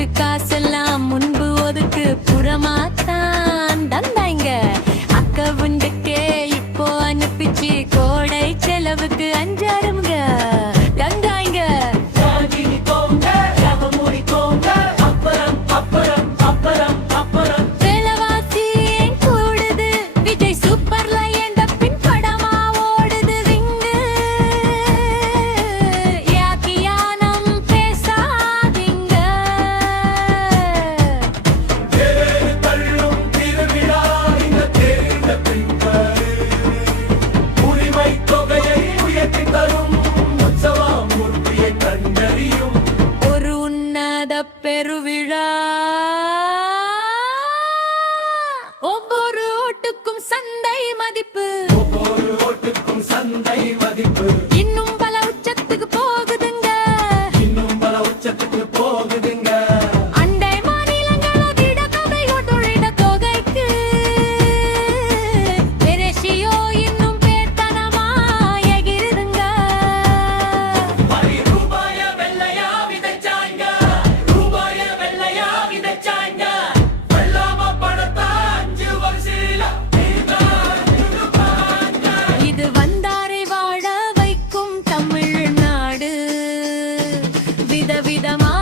வீட்டு காசெல்லாம் முன்பு ஒதுக்கு புறமாத்தான் தந்தாங்க. அக்க உண்டுக்கே இப்போ அனுப்பிச்சு கோடை செலவுக்கு அஞ்சாருங்க தந்தாங்க. விலைவாசி ஏன் கூடுது? விஜய் சூப்பர்ல எந்த பின் படமா ஓடுது விங்கு. யாக்கியானம் பேசாதீங்க. ஒரு உன்னத பெருவிழா, ஒவ்வொரு ஓட்டுக்கும் சந்தை மதிப்பு, இன்னும் பல உச்சத்துக்கு போகுதுங்க. அண்டை மாநிலங்களை விட கதையோட தொகைக்கு ரேஷியோ இன்னும் பேர்த்தனமா எகிருதுங்க. இது வந்தாரை வாழ வைக்கும் தமிழ்நாடு, விதவிதமா